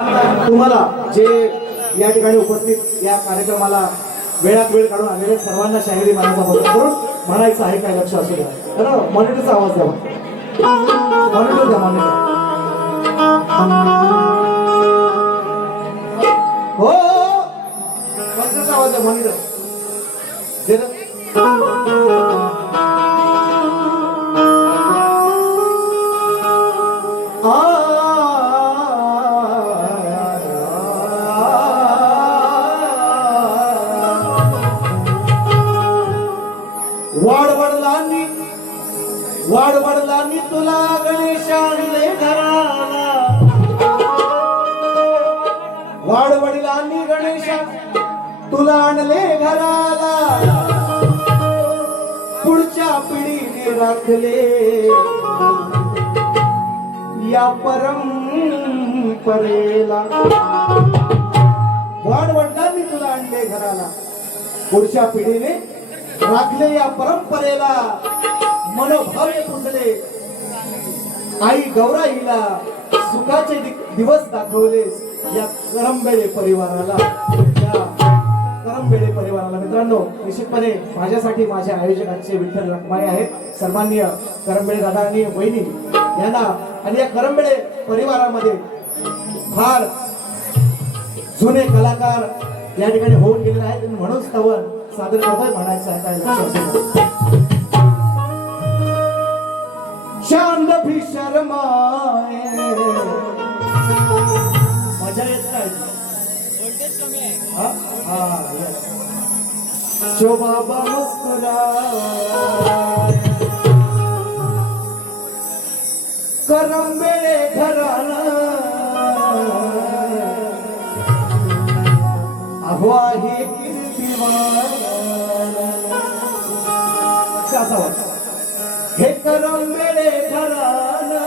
तुम्हाला जे या ठिकाणी उपस्थित या कार्यक्रमाला वेळात वेळ काढून आलेले सर्वांना शाहिरी मानाचा बदल करून म्हणायचं आहे काय लक्ष असू द्या. मॉनिटरचा आवाज द्या. मॉनिटर द्या. मॉनिटर हो मॉनिटरचा आवाज द्या. मॉनिटर दे ना. वाडवडलांनी तुला गणेश आणले घराला. वाडवडिलांनी गणेश तुला आणले घराला. पुढच्या पिढीने राखले या परंपरेला. वाडवडिलांनी तुला आणले घराला. पुढच्या पिढीने राखले या परंपरेला. मनोभावे पुजले आई गौराईला. सुखाचे दिवस दाखवलेस या करंबेळे परिवाराला. या करंबेळे परिवाराला. मित्रांनो, निश्चितपणे माझ्यासाठी माझ्या आयोजकांचे विठ्ठल रखमाई आहेत, सन्माननीय करंबेळे दादा आणि वहिनी यांना. आणि या करंबेळे परिवारामध्ये फार जुने कलाकार या ठिकाणी होऊन गेलेले आहेत. म्हणून स्तवन सादर करतोय. म्हणायचं आहे काय लक्ष असेल. चांद भी शर्माए. मजा येत काय? जो बाबा मुस्कुराए. करंबेळे घराला अहो आहे कीर्तिवान. कसा वाटतं हे करंबेळे घराला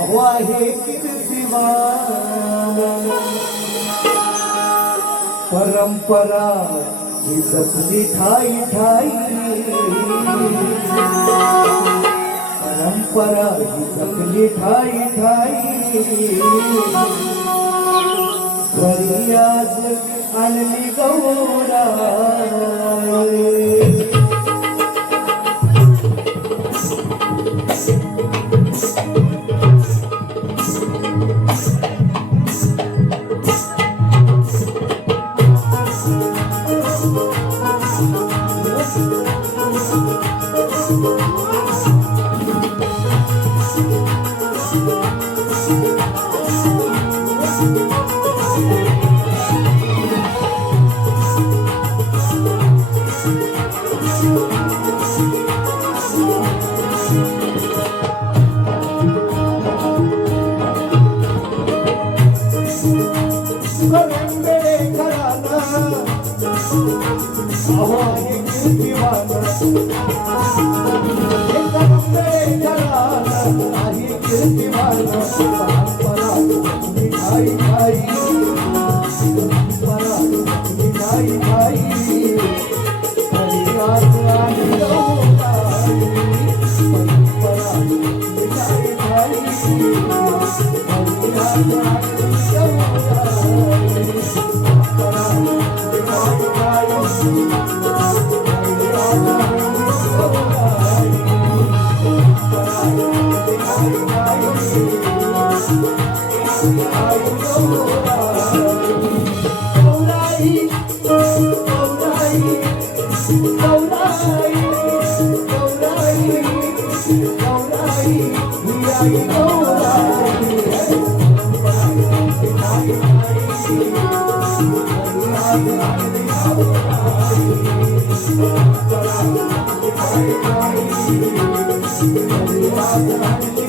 अहो आहे कीर्तिवान. परंपरा ही जपली ठाई ठाई. परंपरा ही जपली ठाई ठाई. घरी आज आणली गौराई. करंबेळे घराला अहो आहे कीर्तिवान. करंबेळे घराला आहे कीर्तिवान. परंपरा जपली ठाई ठाई. परंपरा जपली ठाई ठाई. घरी आज आणली गौराई. परंपरा जपली ठाई ठाई. घरी आज आणली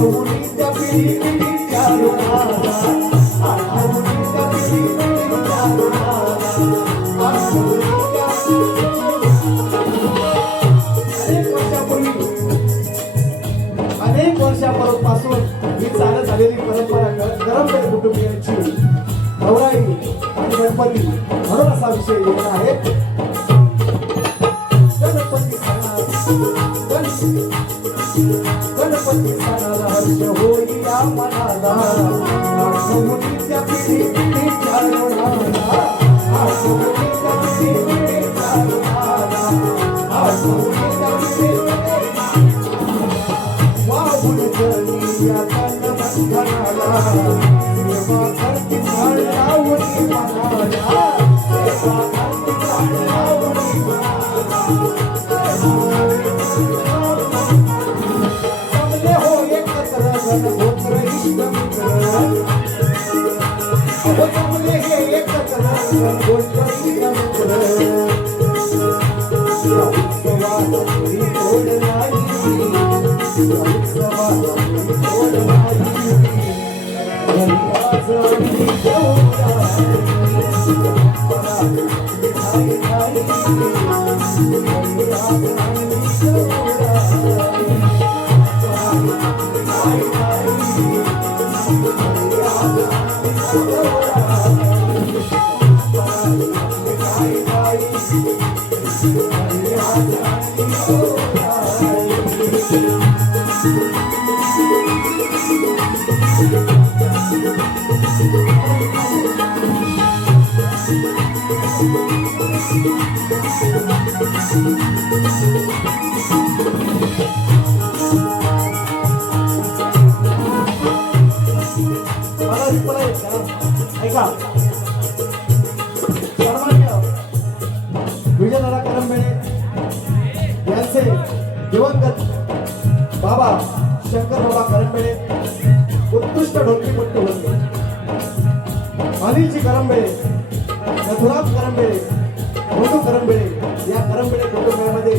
आठवणी त्या पिढी पिढीच्या ऋणाला, आठवणी त्या पिढी पिढीच्या ऋणाला, आठवणी त्या अनेक वर्षापासून ही चालत आलेली परंपरा करंबेळे कुटुंबियांची गौराई आणि गणपती म्हणून असा विषय लिहिला आहे. गणपती सणाला हर्ष होई या मनाला, आठवणी त्या पिढी पिढीच्या ऋणाला, आठवणी त्या पिढी पिढीच्या ऋणाला, आठवणी त्या पिढी वाहून गेली या तनमंथनाला, सेवा करती प्राण लावणी मनाला, सेवा करती प्राण लावणी मनाला. जमले हो एकत्र गणगोत्र इष्टमित्र, अहो जमले हे एकत्र गणगोत्र इष्टमित्र, या उत्सवाला कोणी तोड नाही, या उत्सवाला कोणी तोड नाही. घरी आज आम्ही गौराई, परंपरा मिठाई नाही, घरी आज आम्ही गौराई. ऐका, सन्माननीय विजयदादा करंबेळे यांचे दिवंगत बाबा शंकर बाबा करंबेळे उत्कृष्ट ढोलकीपट्टू होते. अनिलजी करंबेळे, मधुराम करंबेळे, मोनू करंबेळे या करंबेळे कुटुंबामध्ये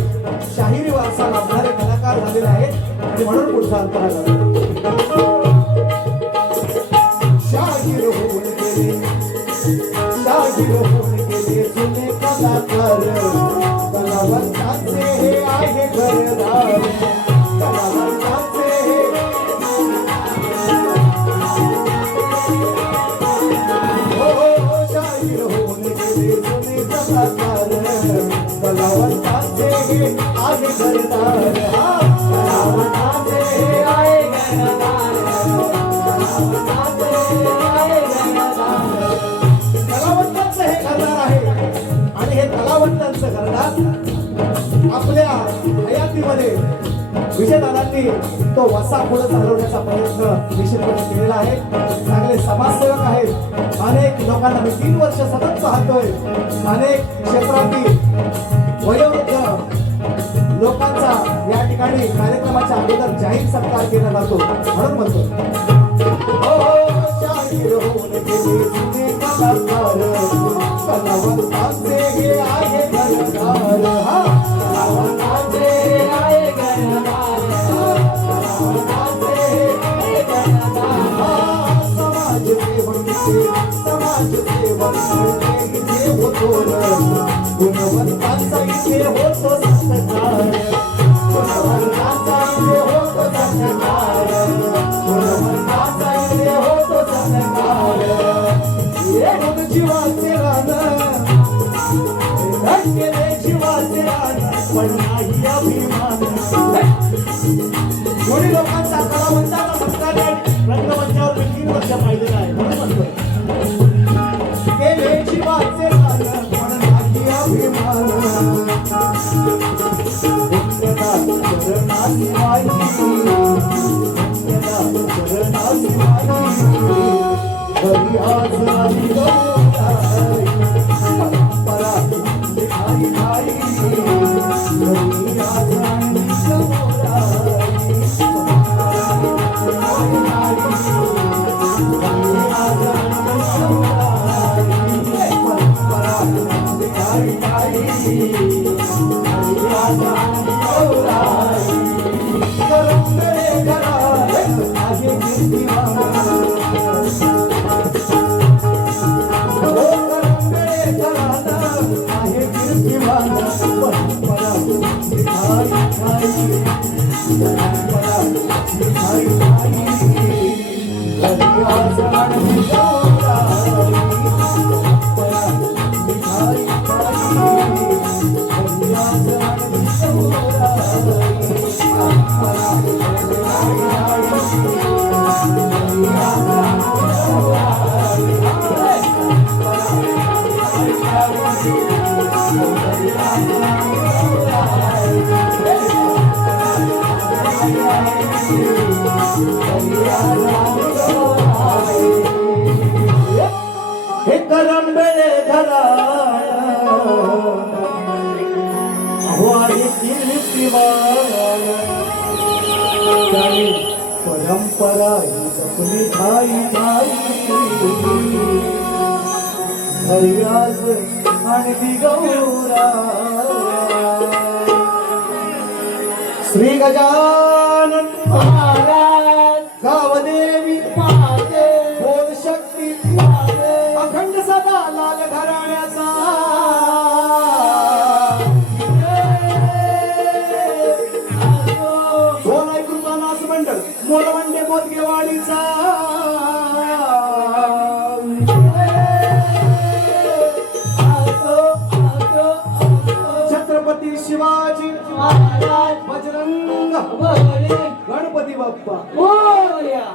शाहिरी वारसा लाभणारे कलाकार झालेले आहेत आणि म्हणून पुढचा अंतरा झाला. शाहीर होऊन गेले जुने कलाकार, कलावंताचे हे आहे घरदार, कलावंताचे हो शाहीर होऊन गेले जुने कलाकार, कलावंताचे हे आहे घरदार, कलावंताचे हे आहे घरदार, कलावंतांचं हे घरदार आहे. आणि हे कलावंतांचं घरदार आपल्या हयातीमध्ये विजयदादांनी तो वसा पुढे चालवण्याचा प्रयत्न निश्चितपणे केलेला आहे. चांगले समाजसेवक आहेत, अनेक लोकांना मी 3 वर्ष सतत पाहतोय. अनेक क्षेत्रातील वयोवृद्ध लोकांचा या ठिकाणी कार्यक्रमाच्या अगोदर जाहीर सत्कार केला जातो. म्हणून म्हणतो शाहीर होऊन गेले जुने कलाकार, कलावंताचे हे आहे घरदार, कलावंताचे हे आहे घरदार, कलावंताचे हे घरदार. समाजसेवक इथे होतो, गुणवंतांचा इथे होतो सत्कार, गुणवंतांचा इथे होतो सत्कार, गुणवंतांचा इथे होतो सत्कार. येऊन जीवाचे रान, केले जीवाचे रान, पण नाही अभिमान. कोणी लोकांचा कलावंतांना सत्कार रंगमंचावर मी 3 वर्ष पाहिलेला आहे. म्हणून म्हणतो केले जीवाचे रान, पण नाही अभिमान. चरणाशिवाय, चरणाशिवाय घरी आज आली गौराई, परंपरा मिठाई नाही, घरी आज आली गौराई, परंपरा मिठाई नाही, घरी आज आली गौराई, परंपरा मिठाई नाही, घरी आज आली गौराई. करंबेळे घरात आहे कीर्तिमान हो करंगळे घराला आहे कीर्तिमान परंपरा मिठाई खाई परंपरा मिठाई खाई घरिया जाण गौराई परंपरा मिठाई खाई घरिया जाण गौराई हे करंबळे घरा हो आहे कीर्तिमान त्याने परंपरा ही जपली ठाई ठाई हरिराज आणि गौरा श्री गजानन महाराज गावदेवी माते बोल शक्ती अखंड सदा लाल घराण्याचा सोनाई कृपा नास मंडळ मोलवंडे मोदगेवाडीचा छत्रपती शिवाजी महाराज बजरंग गणपती बाप्पा मोरया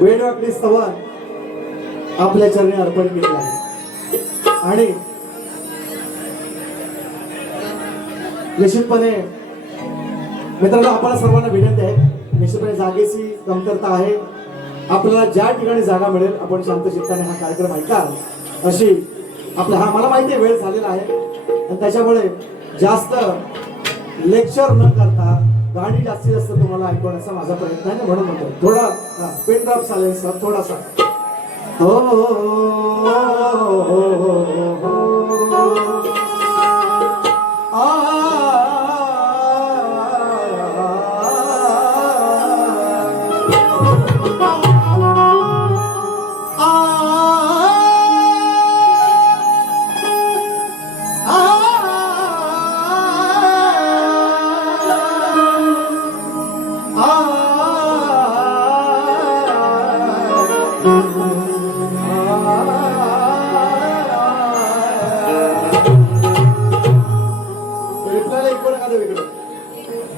वेळवाकडी स्तवन आपल्या चरणी अर्पण केले आहे आणि निश्चितपणे मित्रांनो आपल्या सर्वांना विनंती आहे निश्चितपणे जागेची कमतरता आहे आपल्याला ज्या ठिकाणी जागा मिळेल आपण शांत चित्ताने हा कार्यक्रम ऐकाल अशी आपल्या हा मला माहिती आहे वेळ झालेला आहे आणि त्याच्यामुळे जास्त लेक्चर न करता गाणी जास्तीत जास्त तुम्हाला ऐकवण्याचा माझा प्रयत्न आहे म्हणून म्हणतो थोडा पेन ड्रॉप चालेल सर थोडासा हो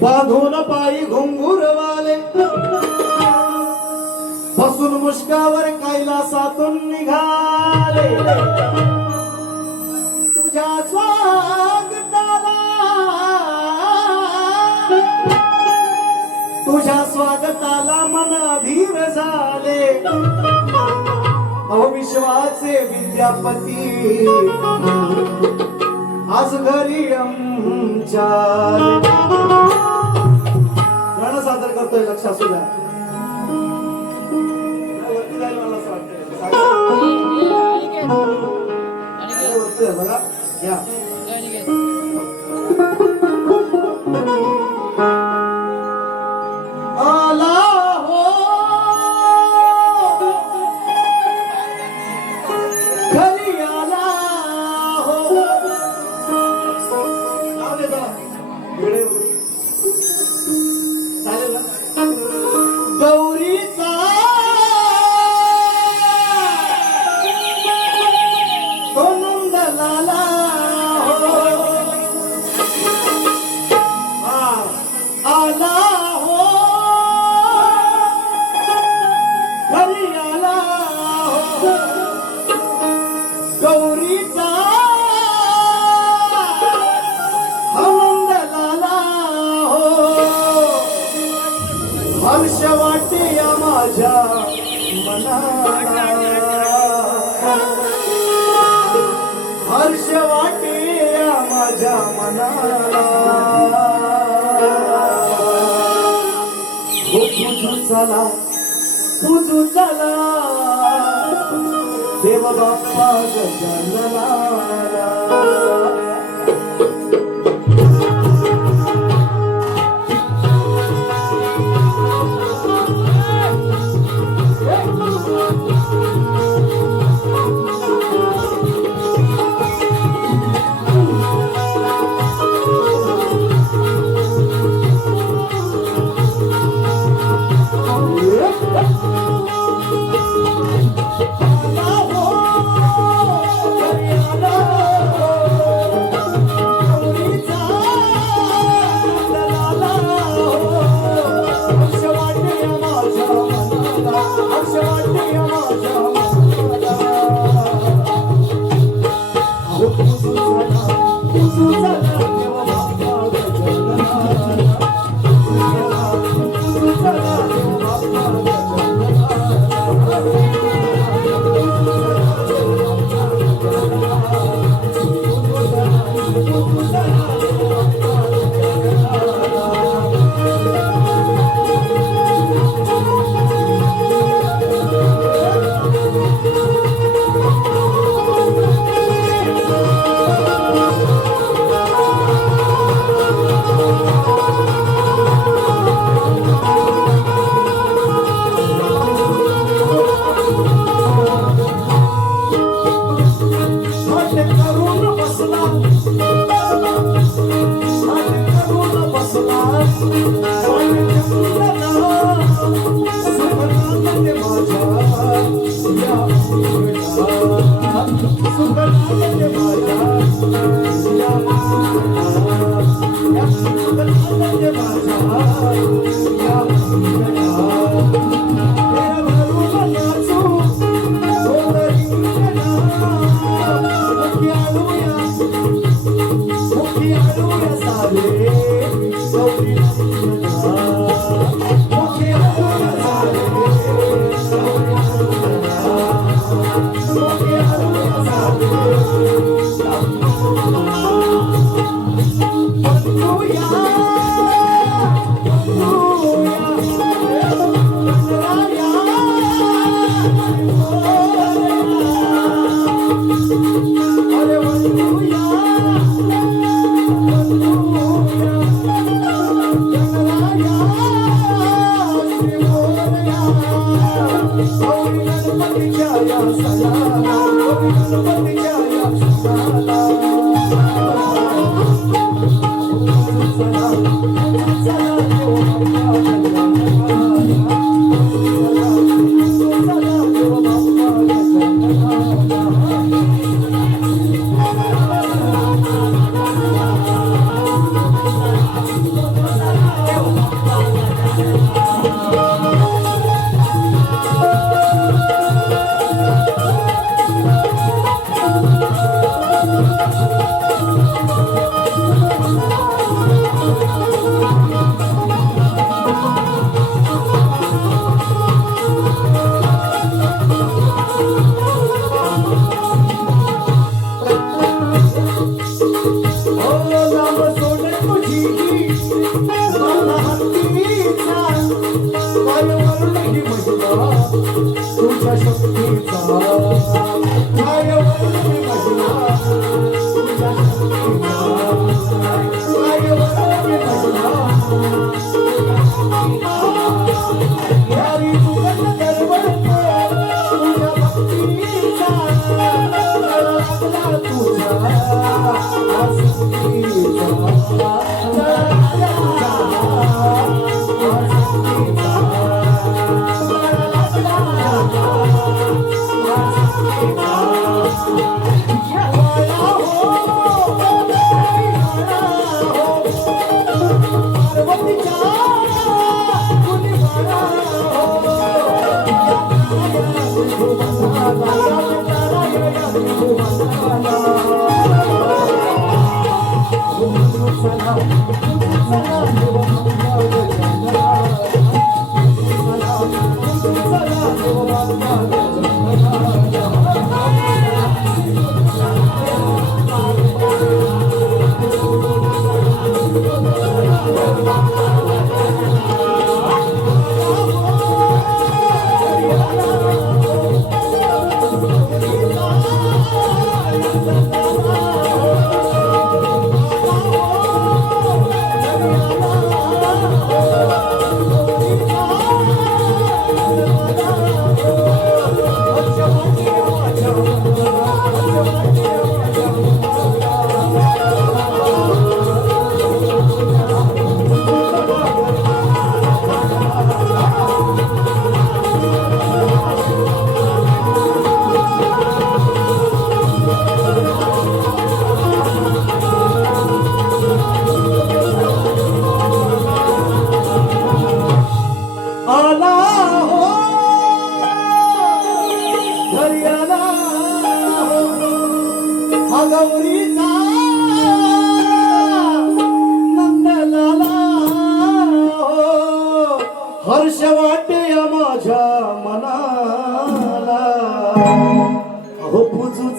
बांधून पायी घुंगुरवाले बसून मुष्कावर कैलासातून निघाले तुझ्या स्वागताला मन अधीर झाले अविश्वाचे विद्यापती आज घरी आमच्या गाणं सादर करतोय लक्ष असू द्या बघा या मनाला पूजू चला देव बाप्पा गजाननाला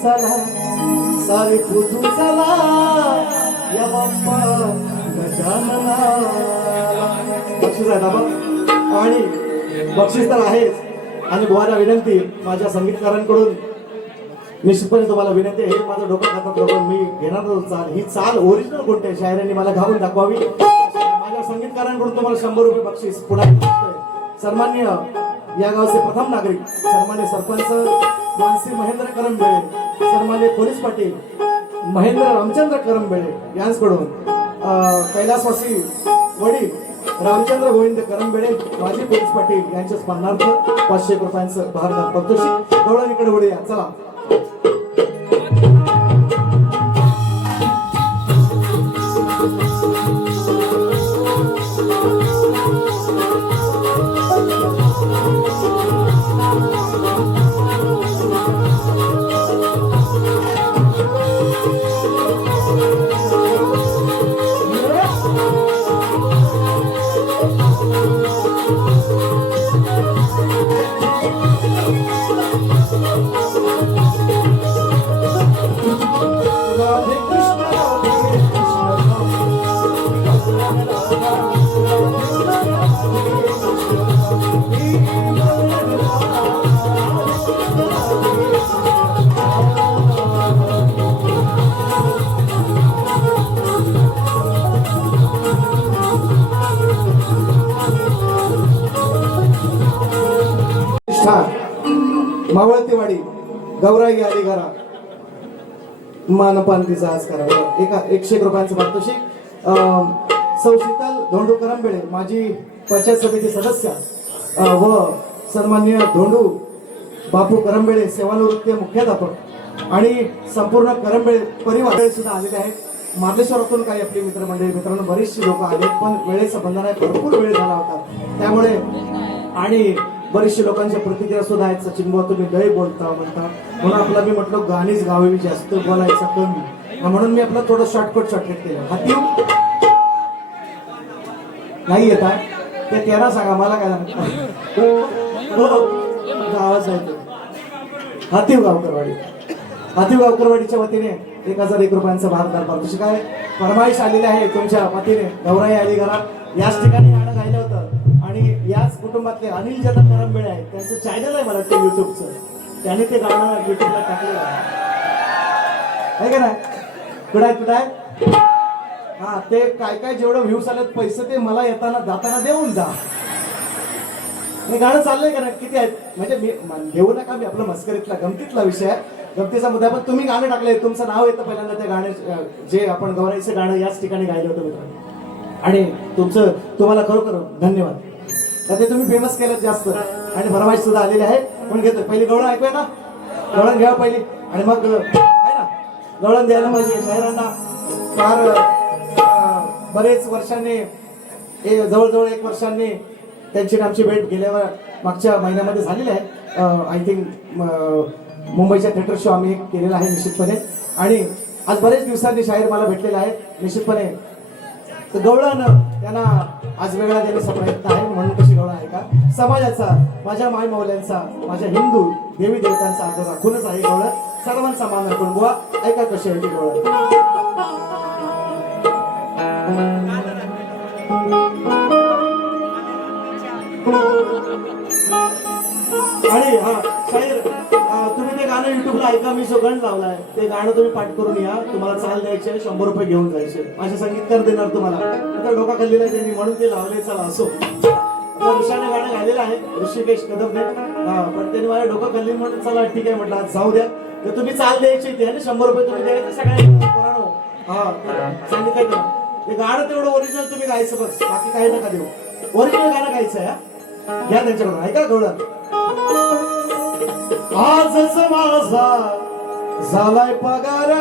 चला सारे पूजू चला या बाप्पा गजाननाला. बक्षीस आहे बाबा आणि बक्षीस तर आहेच. आणि बुवाला विनंती माझ्या संगीतकारांकडून निश्चितपणे तुम्हाला विनंती आहे. हे माझं डोकं खातात लोक मी घेणार चाल. ही चाल ओरिजिनल कोणत्या शायरांनी मला घालून दाखवावी. माझ्या संगीतकारांकडून तुम्हाला 100 रुपये बक्षीस. पुढे सन्मान्य या गावचे प्रथम नागरिक सन्मान्य सरपंच मानसी महेंद्र करंबेळे, सन्मान्य पोलीस पाटील महेंद्र रामचंद्र करंबेळे यांच्याकडून कैलासवासी वडील रामचंद्र गोविंद करंबेळे माजी पोलीस पाटील यांच्या स्मरणार्थ 500 रुपयांचं भारतात पारितोषिक. गवळणीकडे वळूया चला. मावळतेवाडी गौराई आली घरा मानपांतीचा आज करा. एका 100 रुपयांचं पारितोषिक. सौ शीतल धोंडू करंबेळे माजी पंचायत समिती सदस्य व सन्माननीय धोंडू बापू करंबेळे सेवानिवृत्त मुख्याध्यापक आणि संपूर्ण करंबेळे परिवार सुद्धा आलेले आहेत. मार्लेश्वरातून काही आपली मित्रमंडळी मित्रांनो बरीचशी लोक आले पण वेळेचं बंधन आहे. भरपूर वेळ झाला होता त्यामुळे आणि बरीचशे लोकांच्या प्रतिक्रिया सुद्धा आहेत. सचिन भाऊ तुम्ही लय बोलता म्हणता म्हणून आपला मी म्हटलं गाणीच गावी जास्त बोलायचं कमी म्हणून मी आपलं थोडं शॉर्टकट केलं. हाती नाही येत आहे ते त्यांना सांगा मला काय गावाच आहे. हातीव गावकरवाडीच्या वतीने 1001 रुपयांचं भारतात पारितोषिक आहे. फरमाईश आलेली आहे तुमच्या वतीने. गौराई आली घरा याच ठिकाणी गाणं गायलं होतं आणि याच कुटुंबातले अनिल जदा करंबेळे आहेत. त्यांचं चॅनल आहे मला ते युट्यूबचं. त्याने ते गाणं युट्यूबला टाकलेलं आहे का नाही. कुठं आहे हा ते काय जेवढं व्ह्यूज आलेत पैसे ते मला येताना जाताना देऊन जा. हे गाणं चाललंय का नाही किती आहेत म्हणजे मी घेऊ नका मी आपलं मस्करीतला गमतीतला विषय आहे गमतीचा मुद्दा. पण तुम्ही गाणं टाकलंय तुमचं नाव येतं पहिल्यांदा ते गाणे जे आपण गौराईचं गाणं याच ठिकाणी गायलं होतं मित्रांनो आणि तुम्हाला खरोखर धन्यवाद. तर ते तुम्ही फेमस केलं जास्त आणि भरमाईश सुद्धा आलेले आहे. पण घेतोय पहिली गवळण ऐकूया ना. गवळण घ्या पहिली आणि मग आहे ना गवळण द्यायला पाहिजे शाहिरांना. फार बरेच वर्षांनी जवळजवळ 1 वर्षांनी त्यांची आमची भेट गेल्यावर मागच्या महिन्यामध्ये झालेली आहे. आय थिंक मुंबईच्या थिएटर शो आम्ही केलेला आहे निश्चितपणे. आणि आज बरेच दिवसांनी शाहीर मला भेटलेला आहे निश्चितपणे. तर गवळण त्यांना आज वेगळा देण्याचा प्रयत्न आहे म्हणून कशी गवळण आहे का समाजाचा माझ्या माय मौल्यांचा माझ्या हिंदू देवी देवतांचा आदर राखूनच आहे गवळण. सर्वांचा मान राखून बुवा ऐका कशी आहे ती गवळण. आणि हा शाहीर तुम्ही ते गाणं युट्यूबला ऐका. मी जो गण लावलाय ते गाणं तुम्ही पाठ करून या. तुम्हाला चाल द्यायचे 100 रुपये घेऊन जायचे. माझे संगीतकार देणार तुम्हाला. आता डोका खाल्लेला आहे त्यांनी म्हणून ते लावले. चला असो ऋषाने गाणं गायलेलं आहे ऋषिकेश कदमने पण त्यांनी मला डोकं खाल्ली म्हणून चला ठीक आहे म्हटलं जाऊ द्या. तर तुम्ही चाल द्यायची ते 100 रुपये तुम्ही द्यायचे सगळ्यांना. हा सांगितलं का ते गाणं तेवढं ओरिजिनल तुम्ही गायचं बस बाकी काही नका देऊ. ओरिजिनल गाणं गायचं आहे. घ्या त्यांच्याकडून ऐका गवळण. आजच माझा झालाय पगार.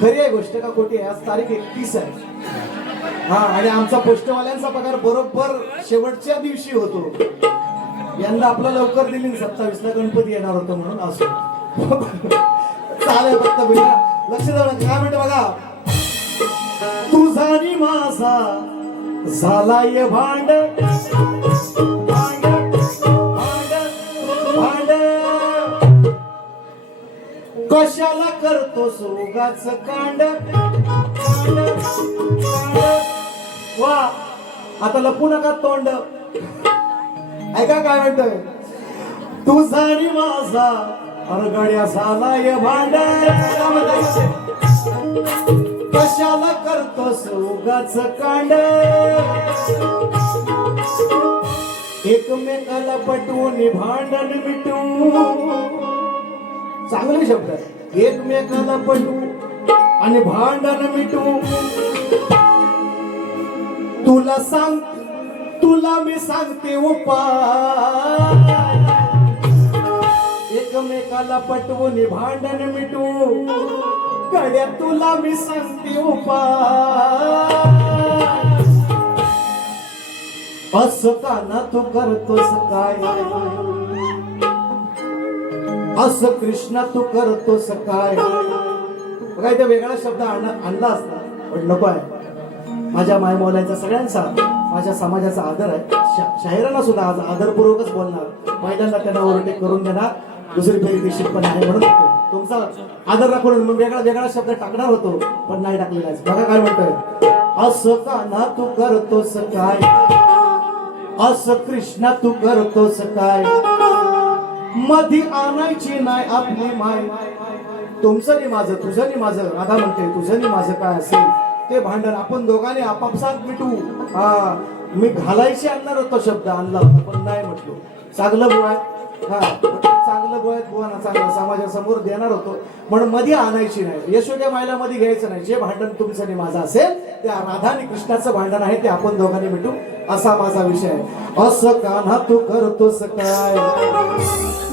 खरी आहे गोष्ट का खोटी आहे. आज तारीख 31 आहे. हा आणि आमचा पोस्टवाल्यांचा पगार बरोबर शेवटच्या दिवशी होतो. यंदा आपला लवकर दिली 27ला गणपती येणार होतं म्हणून असो चालेल. फक्त लक्ष देऊन काय म्हणते बघा. तुझा आणि माझा झालाय भांड भांड भांड कशाला करतो सोगाच कांड कांड कांड. वा आता लपू नका तोंड. ऐका काय म्हणतोय. तुझा आणि माझा अरगड्या झालाय भांड. कशाला करतो सोगाच कांड. एकमेकाला पटवून भांडण मिटू. चांगले शब्द आहे. एकमेकाला पटवू आणि भांडण मिटू. तुला सांग तुला मी सांगते उपाय. एकमेकाला पटवून भांडण मिटू. गड्या तुला मी सांगते उपाय. असं का ना तू करतोस काय. असं कृष्णा तू करतोस काय. बघा इथे वेगळा शब्द आणला असता पण नको आहे. माझ्या मायमौलांचा सगळ्यांचा माझ्या समाजाचा आदर आहे. शाहिरांना सुद्धा आज आदरपूर्वकच बोलणार. पहिल्यांदा त्यांना ओव्हरटेक करून देणार. दुसरी फेरी निश्चित पण आहे म्हणून तुमचा आदर राखून मग वेगळा वेगळा शब्द टाकणार होतो पण नाही टाकलेला आहे. बघा काय म्हणतोय. असं का ना तू करतोस काय. असं कृष्णा तू करतोस काय. मधी आणायची नाही आपली माय. तुमचं नाही माझं तुझं नाही माझं. राधा म्हणते तुझं नाही माझं काय असेल ते भांडण आपण दोघांनी आपापसात मिटू. हा मी घालायची आणणार होतो शब्द आणला होता पण नाही म्हटलो. चांगलं बुवा हा चांगलं बुवा बुवाना चांगलं समाजासमोर देणार होतो म्हणून मध्ये आणायची नाही. यशोद्या मायला मध्ये घ्यायचं नाही. जे भांडण तुमचं आणि माझं असेल ते राधा आणि कृष्णाचं भांडण आहे ते आपण दोघांनी मिटू असा माझा विषय आहे. असं कान्हा तू करतोस काय.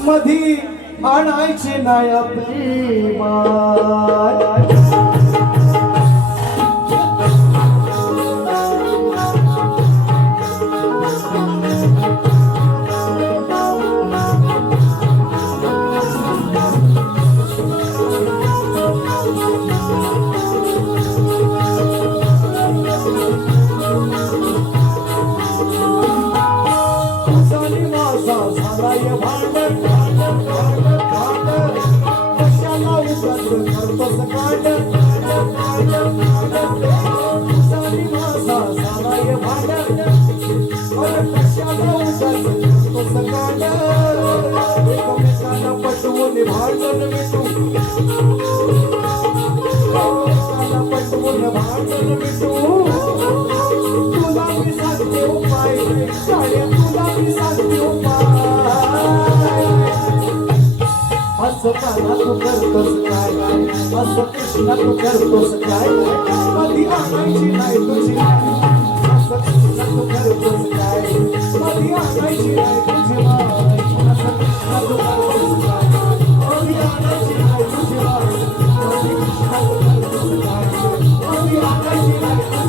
मधी आणायची नाही आपली माय. तू करतोस काय. असं कृष्णा तू करतोस काय. कधी आणायची नाही तुझी. असं कृष्णा तू करतोस काय. कधी आणायची नाही तुझी. असं कृष्णा तू करतोस काय. कधी आणायची नाही तुझी. कधी कृष्णा तू करतोस काय. कधी आणायची नाही तुझी.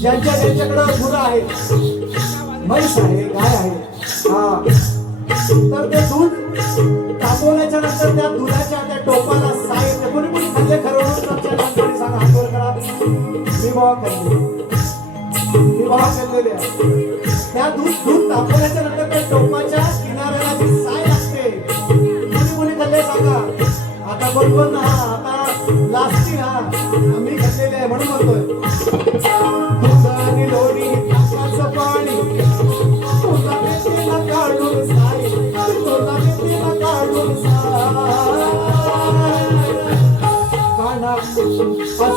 ज्यांच्या ज्यांच्याकडे गुरं आहे म्हैस आहे गाय आहे हा तर ते दूध तापवल्याच्या नंतर त्या दुधाच्या त्या टोपाला साय येते. कोणी कोणी खाल्ले खरवून सांगा हातवर करा. मी बाबा खाल्लेले त्या दूध तापवल्याच्या नंतर त्या टोपाच्या किनाऱ्याला जी साय लागते. कोणी कोणी खाल्ले सांगा. आता बरोबर ना आता लास्टी हा आम्ही खाल्लेले आहे म्हणून म्हणतोय. लोणी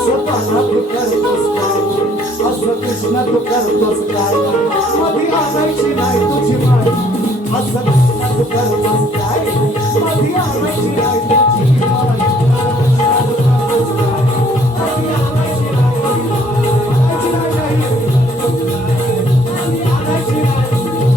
असं काना तू करतोस काय, असं कृष्ण तू करतोस काय, मधी आणायची नाही तुझी माय, असं कृष्ण तू करतोस काय, मधी आणायची नाही तुझी माय, मधी आणायची नाही तुझी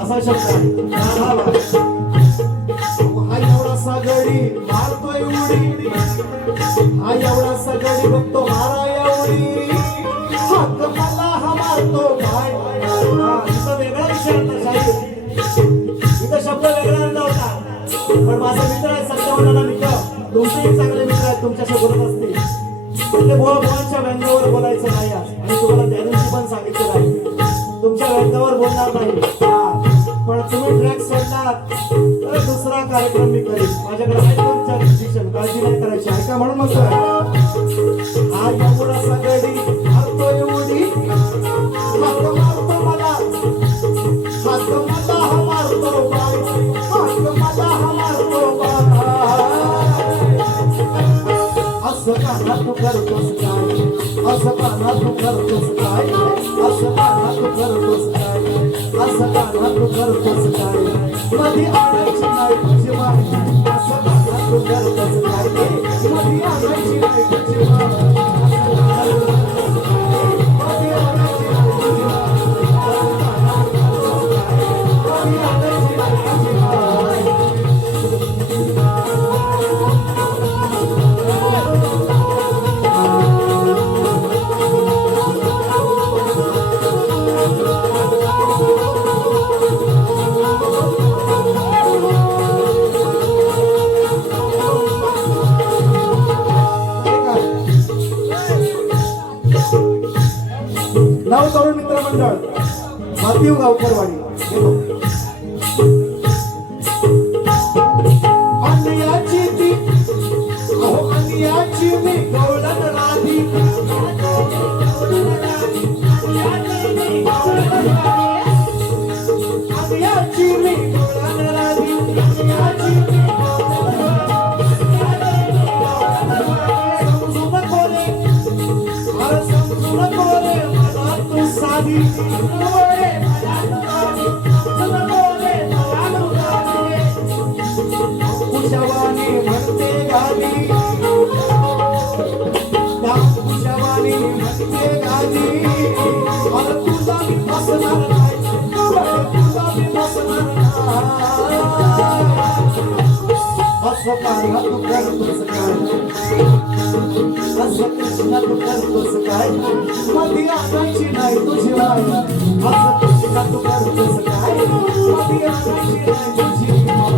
असा शब्द हा एवढासा गडी मारतोय उडी, हा एवढासा गडी बघतो मारा एवढी, हात मला हा मारतो भाई. इथं वेगळा विषय होता साहेब, इथं शब्द वेगळा नव्हता, पण माझा मित्र आहे सत्यवनाला मित्र, तुमचेही चांगले मित्र आहेत, तुमच्याशी बोलत असतील, ते बोलांच्या व्यंगावर बोलायचं नाही आणि तुम्हाला त्या दिवशी पण सांगितलं नाही तुमच्या व्यंगावर बोलणार नाही. पण तुम्ही ट्रॅक सोडलात तर दुसरा कार्यक्रम मी करीन, माझ्याकडे आहे 2-4 डिसिजन, काळजी नाही करायची, ऐका म्हणून म्हणतोय. हा एवढासा गडी मारतोय उडी, हात मारतो मला, हात मला हा मारतो बाय, हात मला हा मारतो बाय. असं काना तू करतोस काय, असं काना तू करतोस काय, असं काना तू करतोस काय, असं काना तू करतोस काय, मधी आणायची नाही तुझी माय, असं काना तू करतोस काय, मधी आणायची नाही तुझी माय, मधी आणायची नाही तुझी माय, असं काना तू करतोस काय, मधी आणायची नाही तुझी माय. नव तरुण मित्र मंडळ मातीव गावकरवाडी अन्याची ती अहो अन्याची मी गवळण राधी, अन्याची मी गवळण राधी, अन्याची मी समजू नको रे, अरे समजू नको रे मला तू साधी, कुशवानी म्हणते गाली, कुशवानी म्हणते गाली, अरे तुझा मी बसणार नाही, तुझा मी बसणार नाही. असं काना तू करतोस काय, असं कृष्ण तू करतोस काय, मधी आणायची नाही तुझी माय, असं कृष्ण तू करतोस काय, मधी आणायची नाही तुझी माय.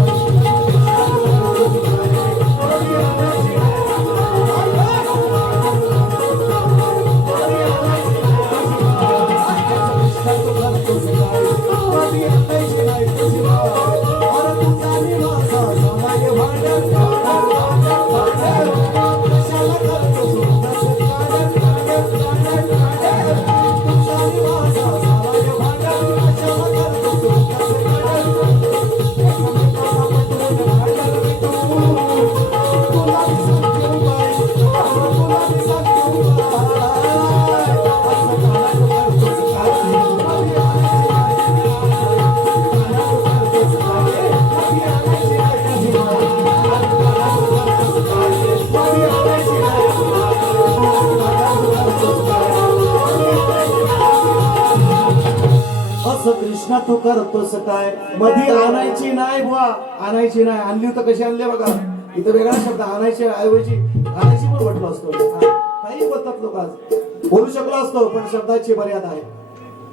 असं कृष्णा तू करतोस काय मधी आणायची नाही बुवा आणायची नाही आणली तर कशी आणली बघा इथं वेगळा शब्द आणायची ऐवजी आणायची पण म्हटलं असतो काही बोलतात लोक आज बोलू शकलो असतो पण शब्दाची मर्यादा आहे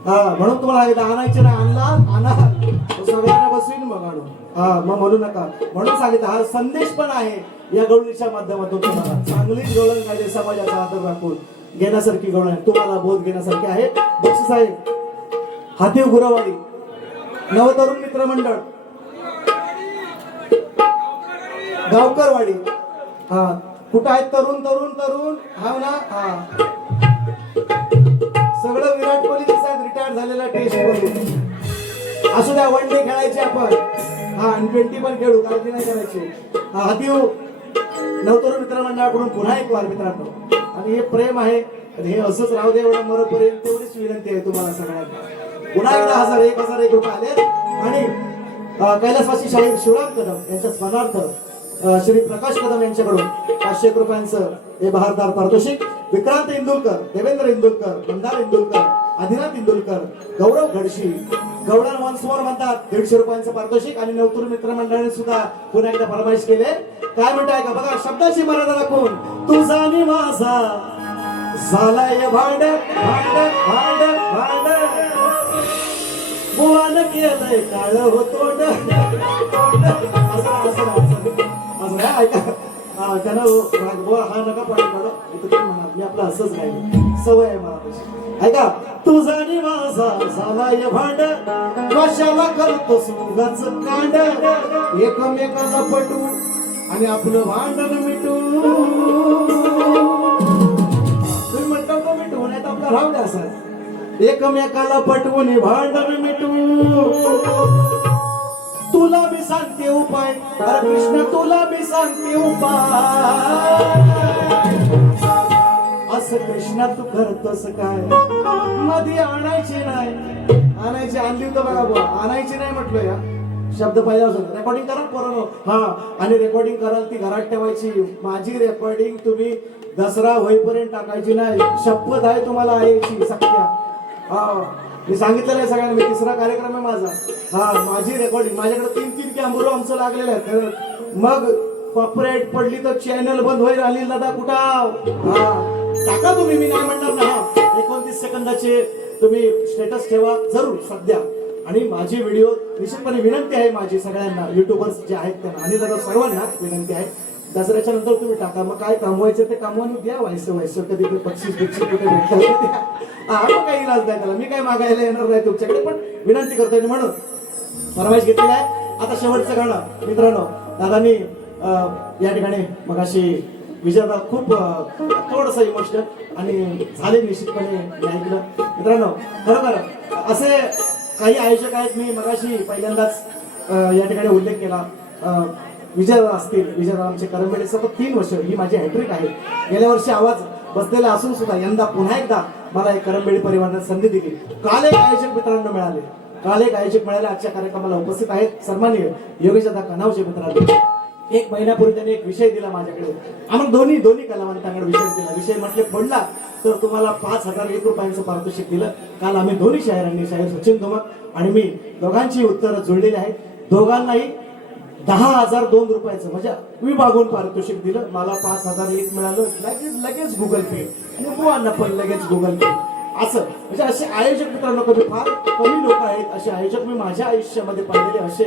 हा म्हणून तुम्हाला सांगितलं आणायचे नाही आणला आणा सगळ्यांना बसवीन मग आणू हा मग म्हणू नका म्हणून सांगितलं हा संदेश पण आहे या गवळणीच्या माध्यमातून तुम्हाला चांगलीच गवळण कायदे समाजाचा आदर राखून घेण्यासारखी गवळण तुम्हाला बोध घेण्यासारखी आहे बक्षीस आहे हातीव गुरवाडी नवतरुण मित्र मंडळ गावकरवाडी हा कुठं आहेत तरुण तरुण तरुण हा ना हा सगळं विराट कोहली दिसत रिटायर झालेला टेस्ट कोहली असू द्या वन डे खेळायचे आपण हा आणि 20 पण खेळू काळजी नाही करायची हा हातीव नवतरुण मित्र मंडळाकडून पुन्हा एक वार मित्रांनो आणि हे प्रेम आहे हे असंच राहू दे एवढं मरोपर्यंत तेवढीच विनंती आहे तुम्हाला सगळ्यांना पुन्हा एकदा 1001 रुपये आले आणि कैलासवासी शाहीर शिवराम कदम यांच्या स्मरणार्थ श्री प्रकाश कदम यांच्याकडून 500 रुपयांचं हे बहारदार पारितोषिक विक्रांत इंदुलकर देवेंद्र इंदुलकर मंदार इंदुलकर आदिनाथ इंदुलकर गौरव घडशी गवळण वन्समोर म्हणतात 150 रुपयांचं पारितोषिक आणि नवतरुण मित्र मंडळाने सुद्धा पुन्हा एकदा फरमाईश केले काय म्हणताय का बघा शब्दाची मर्यादा राखून तुझा आणि माझा झालाय भांड भांड भांड भांड बुवान केलंय काळ होतो असं ऐका त्यानं बुवा हा नका पाणी काढो इथं तुम्ही म्हणा मी आपलं असंच नाही सवय आहे मला तशी ऐका तुझा आणि माझा झालाय भांड कशाला करतो सुगाच कांड एकमेकाला पटू आणि आपलं भांडण मिटू तुम्ही म्हणता तो मिटू नाही तर आपला राहू द्या असं एकमेकाला पटवून भांडण मिटू तुला मी सांगते उपाय अरे कृष्ण तुला मी सांगते उपाय असं कृष्णा तू करतोस काय मध्ये आणायची नाही आणायची आणली होतं बघा बुवा आणायची नाही म्हटलं या शब्द पाहिजे असं रेकॉर्डिंग करा पोरांनो हा आणि रेकॉर्डिंग कराल ती घरात ठेवायची माझी रेकॉर्डिंग तुम्ही दसरा होईपर्यंत टाकायची नाही शपथ आहे तुम्हाला यायची सख्या हा मी सांगितलेलं आहे सगळ्यांना मी तिसरा कार्यक्रम आहे माझा हा माझी रेकॉर्डिंग माझ्याकडे 3 कॅमेरा आमचं लागलेलं आहे मग कॉपरेट पडली तर चॅनल बंद होईल आली दादा कुठं हा टाका तुम्ही मी नाही म्हणणार ना हा 29 सेकंदाचे तुम्ही स्टेटस ठेवा जरूर सध्या आणि माझी व्हिडिओ निश्चितपणे विनंती आहे माझी सगळ्यांना युट्यूबर्स जे आहेत त्यांना आणि दादा सर्वांना विनंती आहे दसऱ्याच्या नंतर तुम्ही टाका मग काय कमवायचं ते कमवून द्या व्हायचं कधी ते 25 कुठे भेटलं हा मग काही इलाज नाही त्याला मी काय मागायला येणार नाही तुमच्याकडे पण विनंती करतोय म्हणून फरमाईश घेतलेली आहे आता शेवटचं गाणं मित्रांनो दादांनी या ठिकाणी मग अशी विजयदा खूप थोडंसं इमोशनल आणि झाले निश्चितपणे ऐकलं मित्रांनो खरोखर असे काही आयोजक आहेत मी मगाशी पहिल्यांदाच या ठिकाणी उल्लेख केला विजयदा असतील विजयदा आमचे करंबेडे सतत 3 वर्ष ही माझी हॅट्रिक आहे गेल्या वर्षी आवाज बसलेला असून सुद्धा यंदा पुन्हा एकदा मला एक करंबेडी परिवाराने संधी दिली काल एक आयोजक मित्रांनो मिळाले काल एक आयोजक मिळाले आजच्या कार्यक्रमाला उपस्थित आहेत सन्माननीय योगेशदा कनावचे मित्रांनो 1 महिन्यापूर्वी त्यांनी एक विषय दिला माझ्याकडे आम्हाला दोन्ही कलावंतांकडे विषय दिला विषय म्हटले पडला तर तुम्हाला 5001 रुपयांचं पारितोषिक दिलं काल आम्ही दोन्ही शाहिरांनी शाहीर सचिन धुमक आणि मी दोघांची उत्तरं जुळलेली आहेत दोघांनाही 10,002 रुपयाचं म्हणजे विभागून पारितोषिक दिलं मला 5,001 मिळालं लगेच गुगल पे आणि बुवांना पण लगेच गुगल पे असं म्हणजे असे आयोजक मित्रांनो फार कमी लोक आहेत असे आयोजक मी माझ्या आयुष्यामध्ये पाहिलेले असे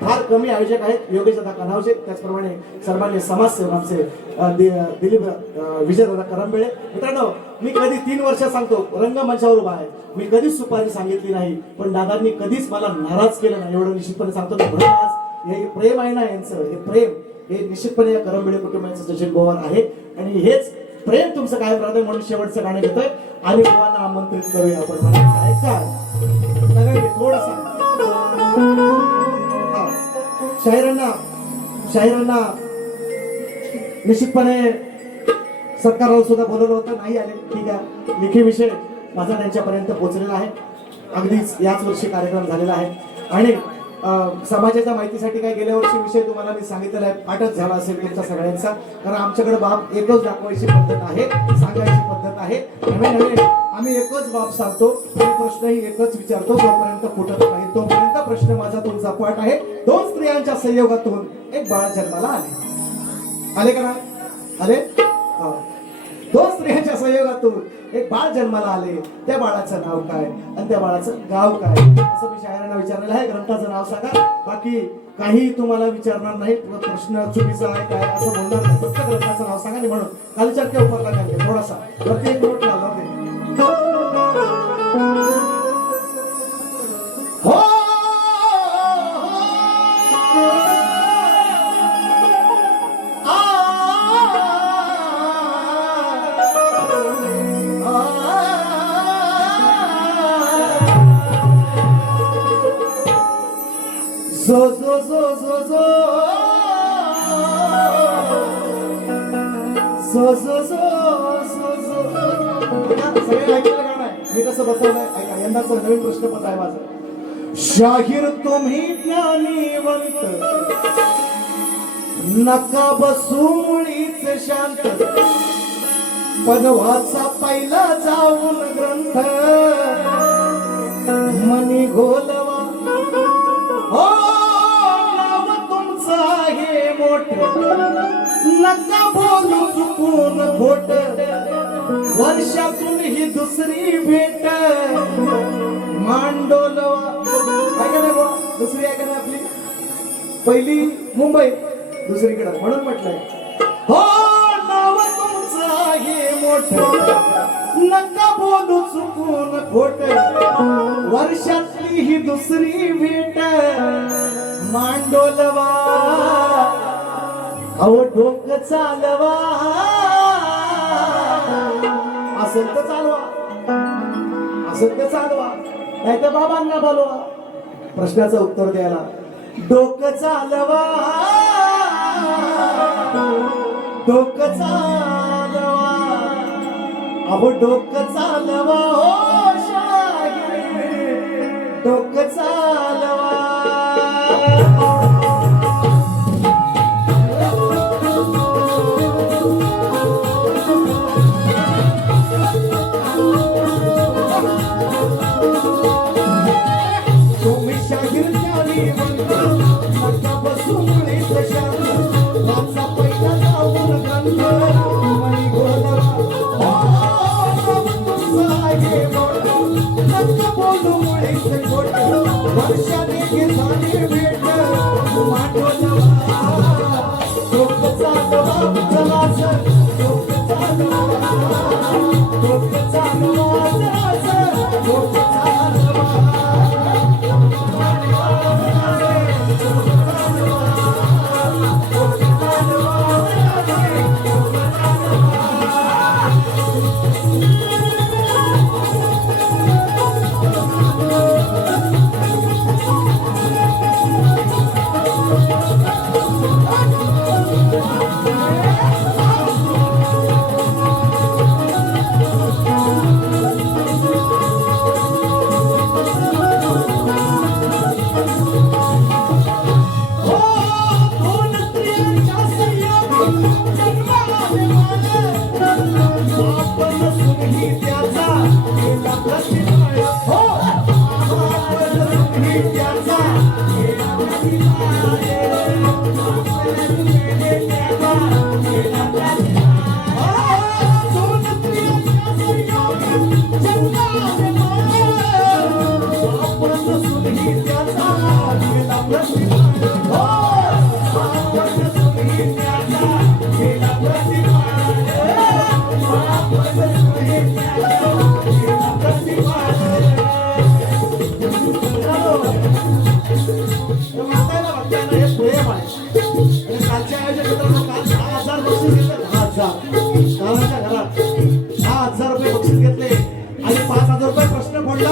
फार कमी आयोजक आहेत योगेशदा कन्हावचे त्याचप्रमाणे सन्मान्य समाजसेवक आमचे दिलीप विजयदादा करंबेळे मित्रांनो मी कधी 3 वर्ष सांगतो रंगमंचावर उभा आहे मी कधीच सुपारी सांगितली नाही पण दादांनी कधीच मला नाराज केलं नाही एवढं निश्चितपणे सांगतो म्हणून आज हे प्रेम आहे ना यांचं हे प्रेम हे निश्चितपणे या करंबेळे कुटुंबाचं सचिन गोवर आहे आणि हेच प्रेम तुमचं काय राहतं म्हणून शेवटचं गाणं घेतोय आणि तुम्हाला आमंत्रित करूया आपण ऐका थोडसा शाहिरांना निश्चितपणे सत्काराला सुद्धा बोलवलं होतं नाही आले ठीक आहे लेखी विषय माझा त्यांच्यापर्यंत पोहोचलेला आहे अगदीच याच वर्षी कार्यक्रम झालेला आहे आणि समाजाच्या माहितीसाठी काय गेल्या वर्षी विषय तुम्हाला मी सांगितलेला आहे, पाठच झाला असेल तुमच्या सगळ्यांचा. कारण आमच्याकडे बाप एकच दाखवायची पद्धत आहे, सांगायची पद्धत आहे. नवीन आम्ही एकच बाप सांगतो आणि प्रश्नही एकच विचारतो, जोपर्यंत फुटत नाही तोपर्यंत प्रश्न माझा तुमचा पाठ आहे. दोन स्त्रियांच्या संयोगातून एक बाळ जन्माला आले का नाही आले? दोन स्त्रियांच्या संयोगातून एक बाळ जन्माला आले. त्या बाळाचं नाव काय आणि त्या बाळाचं गाव काय असं मी शायरांना विचारलेलं आहे. ग्रंथाचं नाव सांगा, बाकी काही तुम्हाला विचारणार नाही. प्रश्न चुकीचा आहे काय असं बोलणार नाही, फक्त ग्रंथाचं नाव सांगा. म्हणून कालच्या उपरला घालते थोडासा वरती एक नोट लावला हो zo zo zo zo zo zo zo zo zo सगळे ऐकलं गाणं आहे मी कसं बसवलंय ऐका. यंदाचा नवीन प्रश्नपत्र आहे माझं. शाहीर तुम्ही ज्ञानीवंत नका बसू मुळीच शांत, पण वाचा पहिला जाऊन ग्रंथ मनी घोलवा हो नाव तुमचं आहे मोठ, नका बोलू चुकून खोट, वर्षातून ही दुसरी भेट मांडोलवा. काय नाही बुवा, दुसरी आहे का नाही आपली? पहिली मुंबई, दुसरीकडे म्हणून म्हटलंय हो नाव तुमचं आहे मोठ, नका बोलू चुकून खोट, वर्षातली ही दुसरी भेट मांडोलवा. अहो डोकं चालवा, असेल तर चालवा, असेल तर चालवा, नाही तर बाबांना बोलवा प्रश्नाचं उत्तर द्यायला. डोकं चालवा, डोकं चालवा, अहो डोकं चालवा हो शाहीर, डोकं चालवा. तुम्ही शाहीर ज्ञानीवंत नका बसू मुळीच शांत, वाचा पहिला जाऊन ग्रंथ मनी घोलवा हो तुमचं आहे मोठ, नका बोलू मुळीच खोट, वर्षाने घेताने भेट मांडोलवा. डोकं चालवा जरासं, डोकं चालवा, डोकं चालवा जरासं, डोकं चालवा.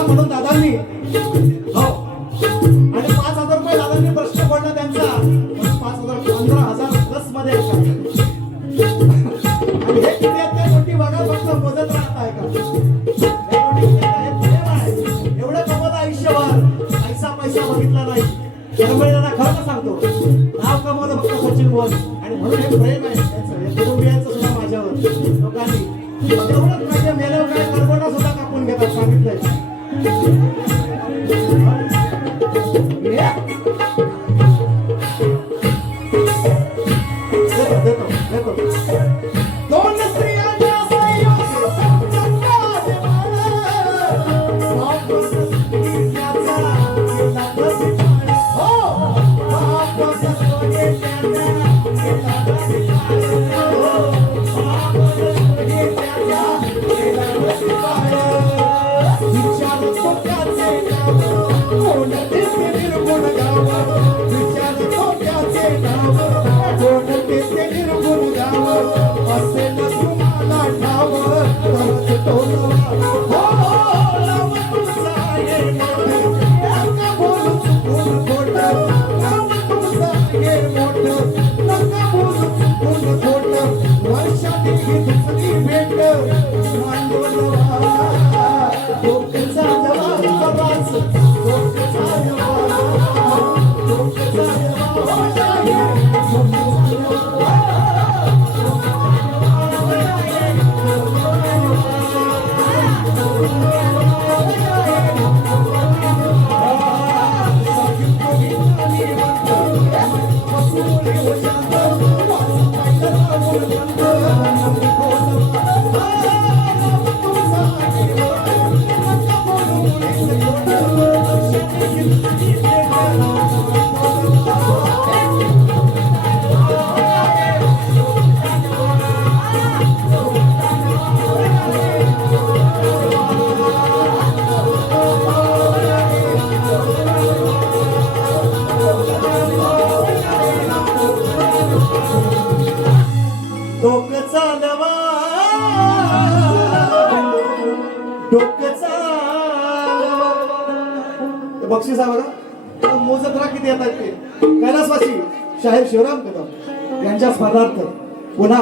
म्हणून दादांनी हो आणि 5,000 रुपये दादांनी प्रश्न पडला त्यांचा 5,000 15,000 प्लस मध्ये आणि हे किती आहेत ते मोठी बघा फक्त मोजत राहताय का एवढं कमवत आयुष्यभर पैसा बघितला नाही बक्षीस आहे बघा, मोजत राहा किती येतात ते. कैलासवासी शाहीर शिवराम कदम यांच्या स्मरणार्थ पुन्हा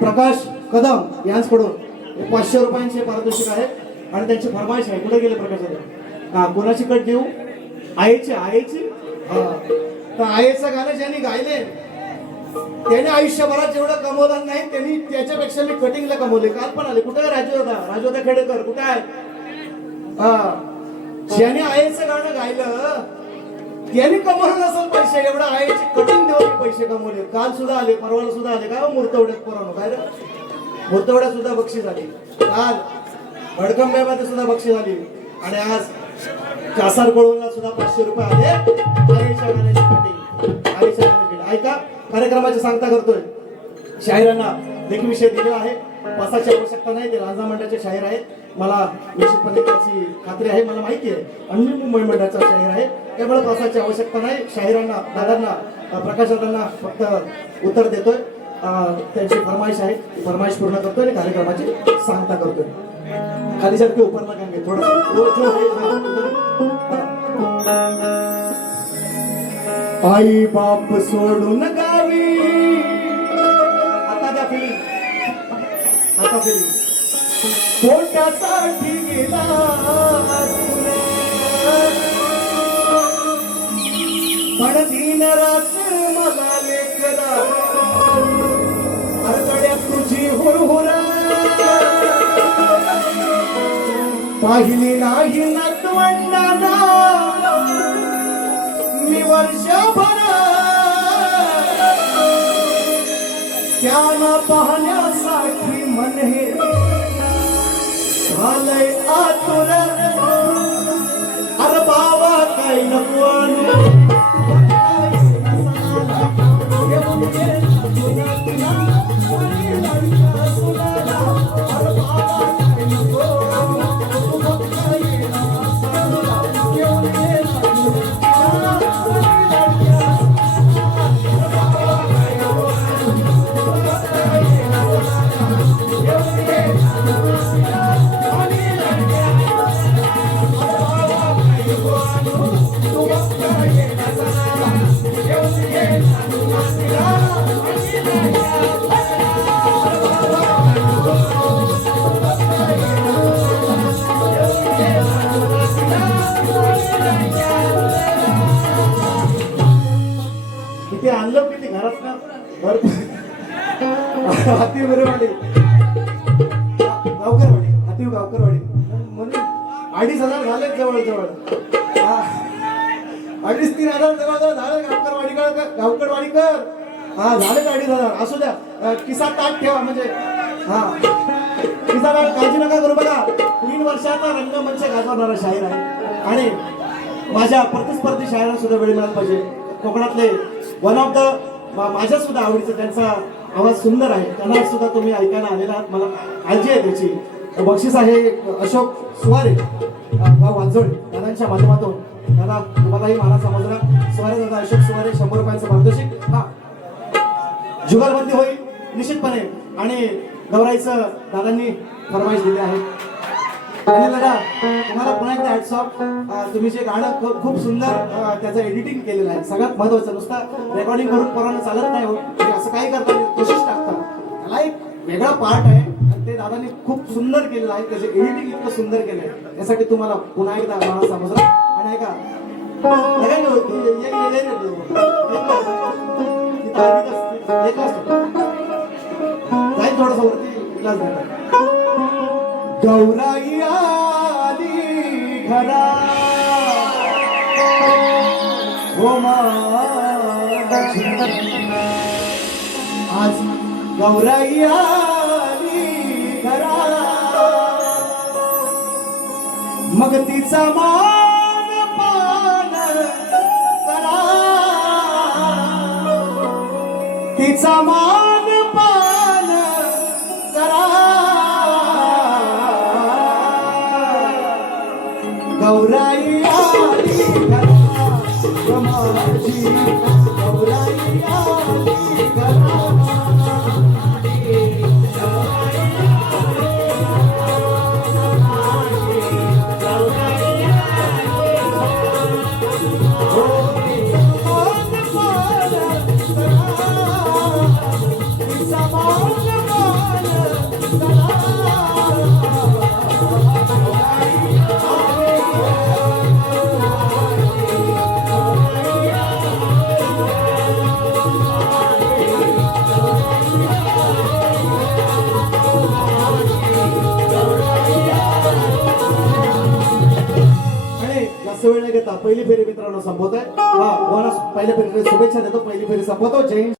प्रकाश कदम यांच्याकडून 500 रुपयांचे पारितोषिक आहे आणि त्यांची फरमाईश आहे. कुठे गेले प्रकाश कदम? हा, कोणाची कट देऊ? आईची हा. तर आईचं गाणं ज्यांनी गायले त्याने आयुष्यभरात जेवढं कमवलं नाही त्यांनी त्याच्यापेक्षा मी कटिंगला कमवले. काल पण आले. कुठे राजू खेडेकर कुठे आहे? ज्याने आईचं गाणं गायलं त्यांनी कमवलं नसेल पैसे, एवढं आईची कटिंग देऊन पैसे कमवले. काल सुद्धा आले, परवाला सुद्धा आले. काय मूर्तवड्यात पोरांनो, काय रे मूर्तवड्यात सुद्धा बक्षीस आली. काल भडकंब्यामध्ये सुद्धा बक्षीस आली आणि आज कासारकोळला सुद्धा 500 रुपये आले. आईच्या गाण्याची कटिंग, आईच्या गाण्याची. ऐका, कार्यक्रमाची सांगता करतोय. शाहिरांना लेखविषय दिलेला आहे. पासाची आवश्यकता नाही, ते राजा मंडळाचे शाहीर आहेत. मला निश्चितपणे त्याची खात्री आहे, मला माहिती आहे. आणि मी मुंबई मंडळाचा शाहीर आहे, त्यामुळे पासाची आवश्यकता नाही. शाहिरांना दादांना प्रकाशदादांना फक्त उत्तर देतोय. त्यांची फरमाईश आहे, ती फरमाईश पूर्ण करतोय आणि कार्यक्रमाची सांगता करतोय. खाली सारखे उपर नका घे थोडं. आई बाप सोडून गावी, आता द्या फिलिंग, आता फिलिंग. पोटासाठी गेला पण दिन रात्र मला लेकरा, अडकड्यात तुझी हुरहुरा पाहिली नाही नातवंडाना मी वर्षभर. त्यांना पाहण्यासाठी मन हे झालंय आतुर. अरे बाबा काय नको किती आणलं किती घरात ना भरपूर. हाती बरेवाडी गावकरवाडी, हाती गावकरवाडी म्हणून 2,500 झाले जवळजवळ. 2,500-3,000 जवळजवळ झाले गावकरवाडीकर. हा झाले 2,500. असू द्या, किसा ताट ठेवा म्हणजे. हा किसा काळजी नका करू. बघा 3 वर्षाचा रंगमंच गाजवणारा शाहीर आहे आणि माझ्या प्रतिस्पर्धी शाहिरांना सुद्धा वेळ मिळाला पाहिजे. कोकणातले वन ऑफ द माझ्या सुद्धा आवडीचं, त्यांचा आवाज सुंदर आहे, त्यांना सुद्धा तुम्ही ऐकायला आलेला आहात, मला काळजी आहे त्याची. बक्षीस आहे अशोक सुवारे गाव वांजोळे दादांच्या माध्यमातून. दादा तुम्हालाही मानाचा मुजरा. सुवारे दादा अशोक सुवारे 100 रुपयांचं पारितोषिक. हा जुगलबंदी होईल निश्चितपणे आणि गौराईचं दादांनी फरमाईश दिली आहे. आणि दादा तुम्हाला पुन्हा एकदा हॅट्स ऑफ. तुम्ही जे गाणं खूप सुंदर त्याचं एडिटिंग केलेलं आहे. सगळ्यात महत्वाचं, नुसतं रेकॉर्डिंग करून पोरांना चालत नाही हो, असं काही करता कोशिश टाकता. त्याला एक वेगळा पार्ट आहे आणि ते दादांनी खूप सुंदर केलेलं आहे. त्याचे एडिटिंग इतकं सुंदर केलंय, त्यासाठी तुम्हाला पुन्हा एकदा मला समजला. आणि ऐका जाईल थोडस वरती इलाज नाही. गौराई आली घरा हो माझी, आज गौराई आली घरा. मग तिचा मान पान करा, तिचा मान पान करा. गौराई आली घरा माझी, गौराई आली घरा. न घेता पहिली फेरी मित्रांनो संपवतोय. हा, तुम्हाला पहिल्या फेरीकडे शुभेच्छा देतो. पहिली फेरी संपवतो. जय हिंद.